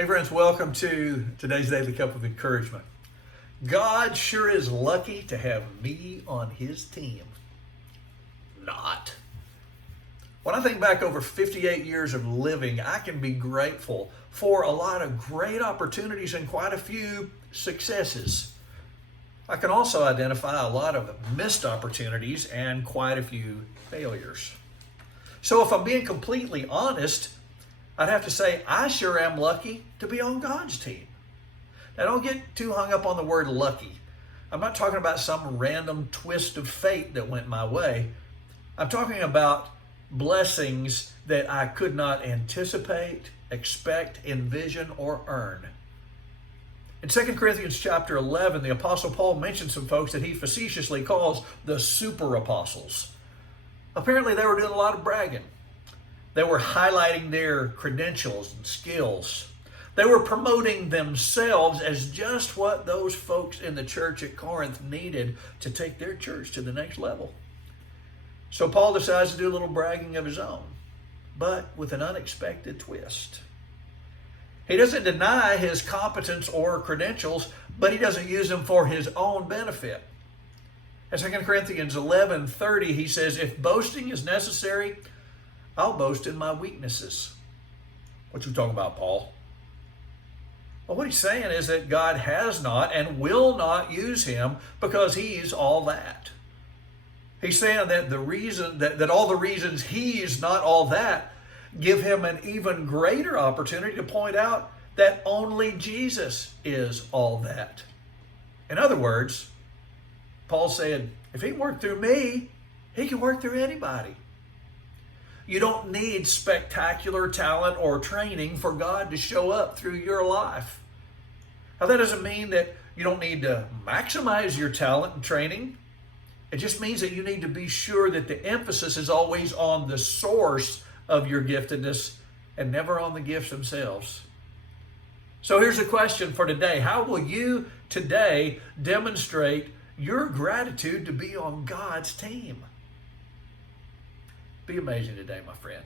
Hey friends, welcome to today's Daily Cup of Encouragement. God sure is lucky to have me on his team. Not. When I think back over 58 years of living, I can be grateful for a lot of great opportunities and quite a few successes. I can also identify a lot of missed opportunities and quite a few failures. So if I'm being completely honest, I'd have to say I sure am lucky to be on God's team. Now don't get too hung up on the word lucky. I'm not talking about some random twist of fate that went my way. I'm talking about blessings that I could not anticipate, expect, envision, or earn. In 2 Corinthians chapter 11, the Apostle Paul mentioned some folks that he facetiously calls the super apostles. Apparently they were doing a lot of bragging. They were highlighting their credentials and skills. They were promoting themselves as just what those folks in the church at Corinth needed to take their church to the next level. So Paul decides to do a little bragging of his own, but with an unexpected twist. He doesn't deny his competence or credentials, but he doesn't use them for his own benefit. In 2 Corinthians 11:30, he says, "If boasting is necessary, I'll boast in my weaknesses." What you talking about, Paul? Well, what he's saying is that God has not and will not use him because he's all that. He's saying that the reason that all the reasons he's not all that give him an even greater opportunity to point out that only Jesus is all that. In other words, Paul said, if he can work through me, he can work through anybody. You don't need spectacular talent or training for God to show up through your life. Now, that doesn't mean that you don't need to maximize your talent and training. It just means that you need to be sure that the emphasis is always on the source of your giftedness and never on the gifts themselves. So here's a question for today. How will you today demonstrate your gratitude to be on God's team? Be amazing today, my friend.